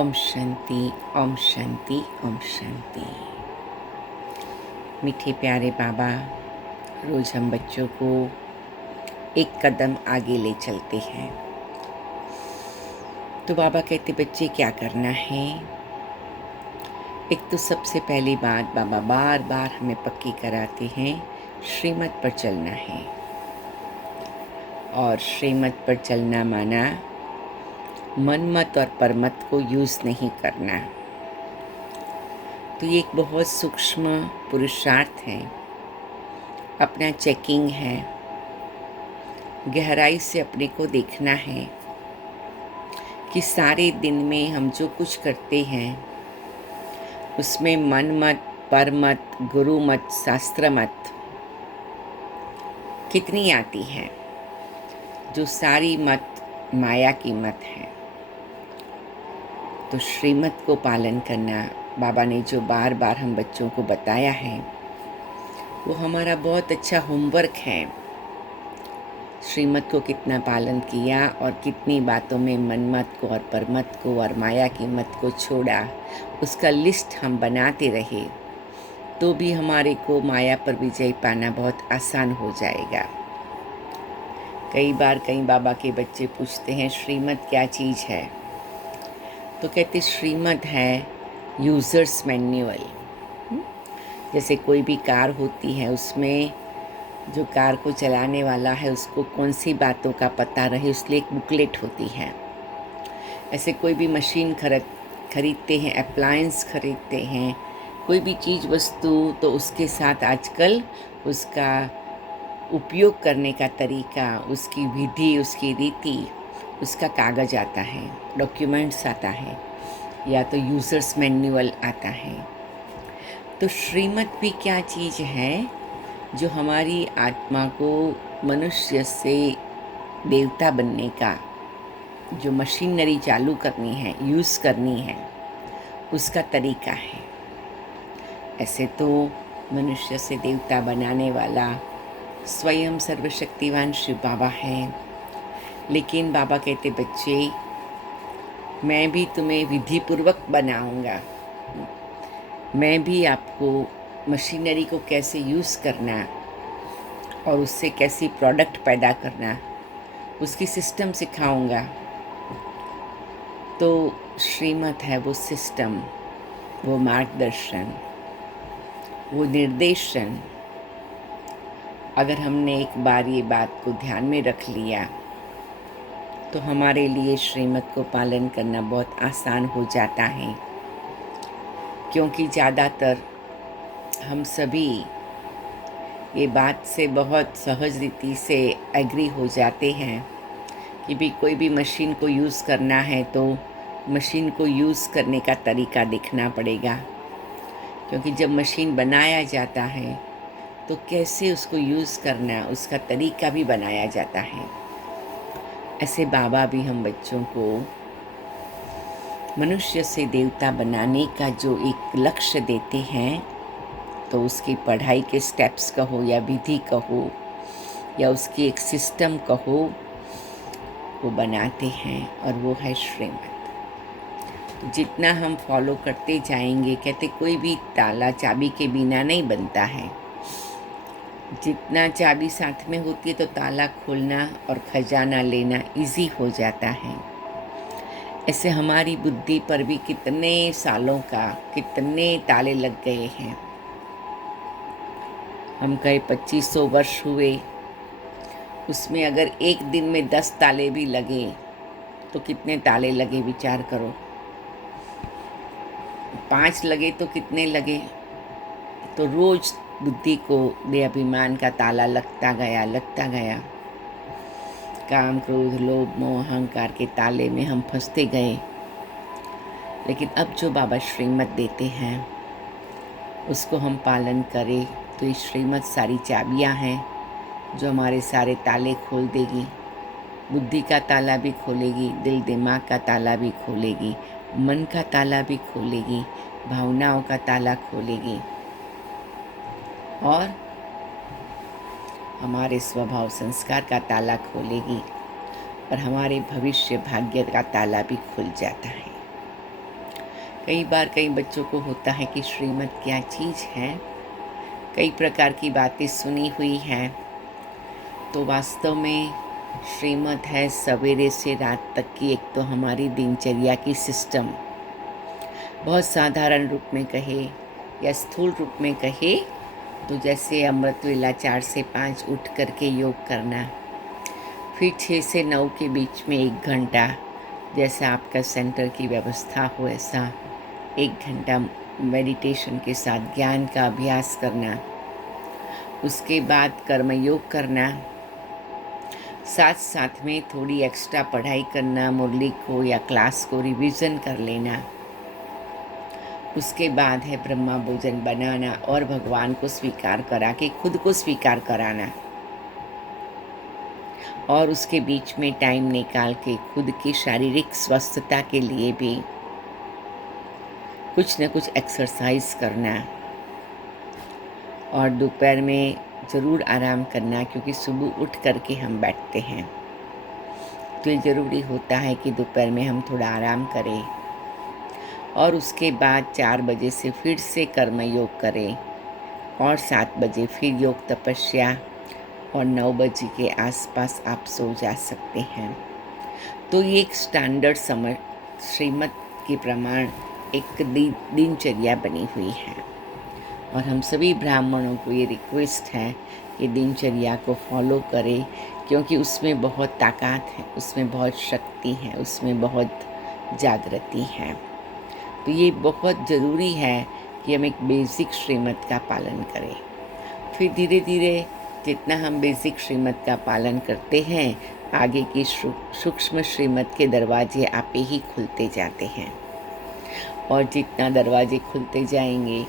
ओम शांति, ओम शांति, ओम शांति। मीठे प्यारे बाबा, रोज़ हम बच्चों को एक कदम आगे ले चलते हैं। तो बाबा कहते बच्चे क्या करना है। एक तो सबसे पहली बात बाबा बार बार हमें पक्की कराते हैं, श्रीमत पर चलना है। और श्रीमत पर चलना माना मनमत और परमत को यूज़ नहीं करना। तो ये एक बहुत सूक्ष्म पुरुषार्थ है, अपना चेकिंग है, गहराई से अपने को देखना है कि सारे दिन में हम जो कुछ करते हैं उसमें मन मत, परमत, गुरु मत, शास्त्र मत कितनी आती है। जो सारी मत माया की मत है। तो श्रीमत को पालन करना बाबा ने जो बार बार हम बच्चों को बताया है वो हमारा बहुत अच्छा होमवर्क है। श्रीमत को कितना पालन किया और कितनी बातों में मनमत को और परमत को और माया की मत को छोड़ा, उसका लिस्ट हम बनाते रहे तो भी हमारे को माया पर विजय पाना बहुत आसान हो जाएगा। कई बाबा के बच्चे पूछते हैं श्रीमत क्या चीज़ है। तो कहते श्रीमत है यूज़र्स मैन्युअल। जैसे कोई भी कार होती है, उसमें जो कार को चलाने वाला है उसको कौन सी बातों का पता रहे, उसलिए एक बुकलेट होती है। ऐसे कोई भी मशीन खरीदते हैं, अप्लायंस खरीदते हैं, कोई भी चीज़ वस्तु, तो उसके साथ आजकल उसका उपयोग करने का तरीका, उसकी विधि, उसकी रीति, उसका कागज़ आता है, डॉक्यूमेंट्स आता है, या तो यूज़र्स मैन्युअल आता है। तो श्रीमत भी क्या चीज़ है जो हमारी आत्मा को मनुष्य से देवता बनने का, जो मशीनरी चालू करनी है, यूज़ करनी है, उसका तरीका है। ऐसे तो मनुष्य से देवता बनाने वाला स्वयं सर्वशक्तिवान शिव बाबा है, लेकिन बाबा कहते बच्चे मैं भी तुम्हें विधिपूर्वक बनाऊंगा। मैं भी आपको मशीनरी को कैसे यूज़ करना और उससे कैसी प्रोडक्ट पैदा करना, उसकी सिस्टम सिखाऊंगा। तो श्रीमत है वो सिस्टम, वो मार्गदर्शन, वो निर्देशन। अगर हमने एक बार ये बात को ध्यान में रख लिया तो हमारे लिए श्रीमत को पालन करना बहुत आसान हो जाता है, क्योंकि ज़्यादातर हम सभी ये बात से बहुत सहज रीति से एग्री हो जाते हैं कि भी कोई भी मशीन को यूज़ करना है तो मशीन को यूज़ करने का तरीका देखना पड़ेगा। क्योंकि जब मशीन बनाया जाता है तो कैसे उसको यूज़ करना, उसका तरीका भी बनाया जाता है। ऐसे बाबा भी हम बच्चों को मनुष्य से देवता बनाने का जो एक लक्ष्य देते हैं, तो उसकी पढ़ाई के स्टेप्स कहो या विधि कहो या उसकी एक सिस्टम कहो, वो बनाते हैं और वो है श्रीमत। तो जितना हम फॉलो करते जाएंगे, कहते कोई भी ताला चाबी के बिना नहीं बनता है। जितना चाबी साथ में होती है तो ताला खोलना और खजाना लेना इजी हो जाता है। ऐसे हमारी बुद्धि पर भी कितने सालों का कितने ताले लग गए हैं। हम कहे 2500 वर्ष हुए, उसमें अगर एक दिन में 10 ताले भी लगे तो कितने ताले लगे, विचार करो। 5 लगे तो कितने लगे। तो रोज बुद्धि को बेअभिमान का ताला लगता गया। काम, क्रोध, लोभ, मोह, अहंकार के ताले में हम फंसते गए। लेकिन अब जो बाबा श्रीमत देते हैं उसको हम पालन करें तो ये श्रीमत सारी चाबियां हैं जो हमारे सारे ताले खोल देगी। बुद्धि का ताला भी खोलेगी, दिल दिमाग का ताला भी खोलेगी, मन का ताला भी खोलेगी, भावनाओं का ताला खोलेगी और हमारे स्वभाव संस्कार का ताला खोलेगी और हमारे भविष्य भाग्य का ताला भी खुल जाता है। कई बार कई बच्चों को होता है कि श्रीमत क्या चीज़ है, कई प्रकार की बातें सुनी हुई हैं। तो वास्तव में श्रीमत है सवेरे से रात तक की एक तो हमारी दिनचर्या की सिस्टम। बहुत साधारण रूप में कहे या स्थूल रूप में कहे तो जैसे अमृत वेला 4 से 5 उठ करके योग करना, फिर 6 से 9 के बीच में 1 घंटा, जैसा आपका सेंटर की व्यवस्था हो ऐसा 1 घंटा मेडिटेशन के साथ ज्ञान का अभ्यास करना। उसके बाद कर्म योग करना, साथ साथ में थोड़ी एक्स्ट्रा पढ़ाई करना, मुरली को या क्लास को रिवीजन कर लेना। उसके बाद है ब्रह्मा भोजन बनाना और भगवान को स्वीकार करा के खुद को स्वीकार कराना। और उसके बीच में टाइम निकाल के खुद की शारीरिक स्वस्थता के लिए भी कुछ न कुछ एक्सरसाइज करना। और दोपहर में ज़रूर आराम करना, क्योंकि सुबह उठ करके हम बैठते हैं तो ये ज़रूरी होता है कि दोपहर में हम थोड़ा आराम करें। और उसके बाद 4 बजे से फिर से कर्म योग करें और 7 बजे फिर योग तपस्या, और 9 बजे के आसपास आप सो जा सकते हैं। तो ये एक स्टैंडर्ड समय श्रीमत के प्रमाण एक दिनचर्या बनी हुई है। और हम सभी ब्राह्मणों को ये रिक्वेस्ट है कि दिनचर्या को फॉलो करें, क्योंकि उसमें बहुत ताकत है, उसमें बहुत शक्ति है, उसमें बहुत जागृति है। तो ये बहुत ज़रूरी है कि हम एक बेसिक श्रीमत का पालन करें। फिर धीरे धीरे जितना हम बेसिक श्रीमत का पालन करते हैं, आगे की सूक्ष्म श्रीमत के दरवाजे आपे ही खुलते जाते हैं। और जितना दरवाजे खुलते जाएंगे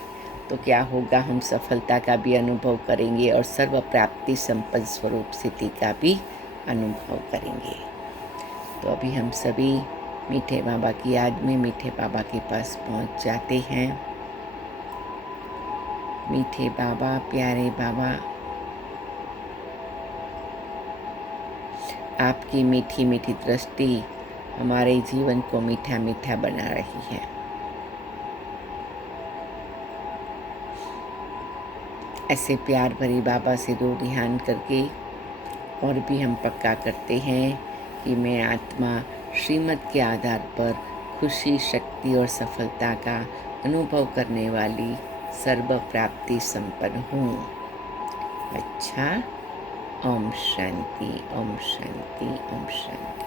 तो क्या होगा, हम सफलता का भी अनुभव करेंगे और सर्व प्राप्ति संपन्न स्वरूप स्थिति का भी अनुभव करेंगे। तो अभी हम सभी मीठे बाबा की याद में मीठे बाबा के पास पहुंच जाते हैं। मीठे बाबा, प्यारे बाबा, आपकी मीठी मीठी दृष्टि हमारे जीवन को मीठा मीठा बना रही है। ऐसे प्यार भरी बाबा से रो ध्यान करके और भी हम पक्का करते हैं कि मैं आत्मा श्रीमत के आधार पर खुशी, शक्ति और सफलता का अनुभव करने वाली सर्व प्राप्ति संपन्न हूँ। अच्छा, ओम शांति, ओम शांति, ओम शांति।